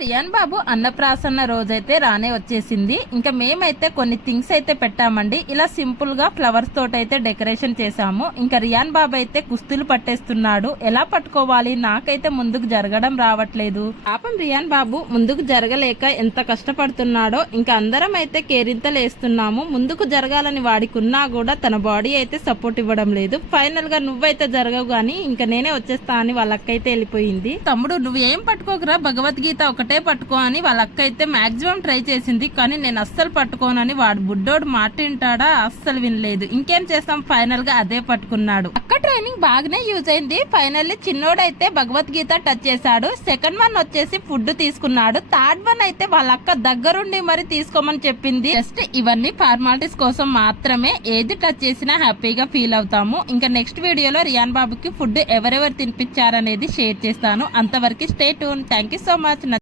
Rayon బాబు అన్నప్రాసన్న రోజైతే రానే వచ్చేసింది. ఇంకా మేమైతే కొన్ని థింగ్స్ అయితే పెట్టామండి. ఇలా సింపుల్ గా ఫ్లవర్స్ తోటైతే డెకరేషన్ చేసాము. ఇంకా రియాన్ బాబు అయితే కుస్తీలు పట్టేస్తున్నాడు. ఎలా పట్టుకోవాలి, నాకైతే ముందుకు జరగడం రావట్లేదు. పాపం రియాన్ బాబు ముందుకు జరగలేక ఎంత కష్టపడుతున్నాడో ఇంకా అందరం అయితే కేరింతలు వేస్తున్నాము. ముందుకు జరగాలని వాడికున్నా కూడా తన బాడీ అయితే సపోర్ట్ ఇవ్వడం లేదు. ఫైనల్ గా నువ్వైతే జరగవు గానీ ఇంకా నేనే వచ్చేస్తా అని వాళ్ళ అక్క అయితే వెళ్ళిపోయింది. తమ్ముడు నువ్వు ఏం పట్టుకోకరా, భగవద్గీత ఒకటే పట్టుకో అని వాళ్ళ అక్క అయితే మాక్సిమం ట్రై చేసింది. కానీ నేను అస్సలు పట్టుకోనని వాడు బుడ్డోడు మాట వింటాడా, అస్సలు వినలేదు. ఇంకేం చేస్తాం, ఫైనల్ గా అదే పట్టుకున్నాడు. అక్క ట్రైనింగ్ బాగానే యూజ్ అయింది. ఫైనల్లీ చిన్నోడైతే భగవద్గీత టచ్ చేశాడు. సెకండ్ వన్ వచ్చేసి ఫుడ్ తీసుకున్నాడు. థర్డ్ వన్ అయితే వాళ్ళ అక్క దగ్గరుండి మరి తీసుకోమని చెప్పింది. జస్ట్ ఇవన్నీ ఫార్మాలిటీస్ కోసం మాత్రమే. ఏది టచ్ చేసినా హ్యాపీగా ఫీల్ అవుతాము. ఇంకా నెక్స్ట్ వీడియోలో రియాన్ బాబుకి ఫుడ్ ఎవరెవరు తినిపించారనేది షేర్ చేస్తాను. అంతవరకు stay tune. Thank you so much.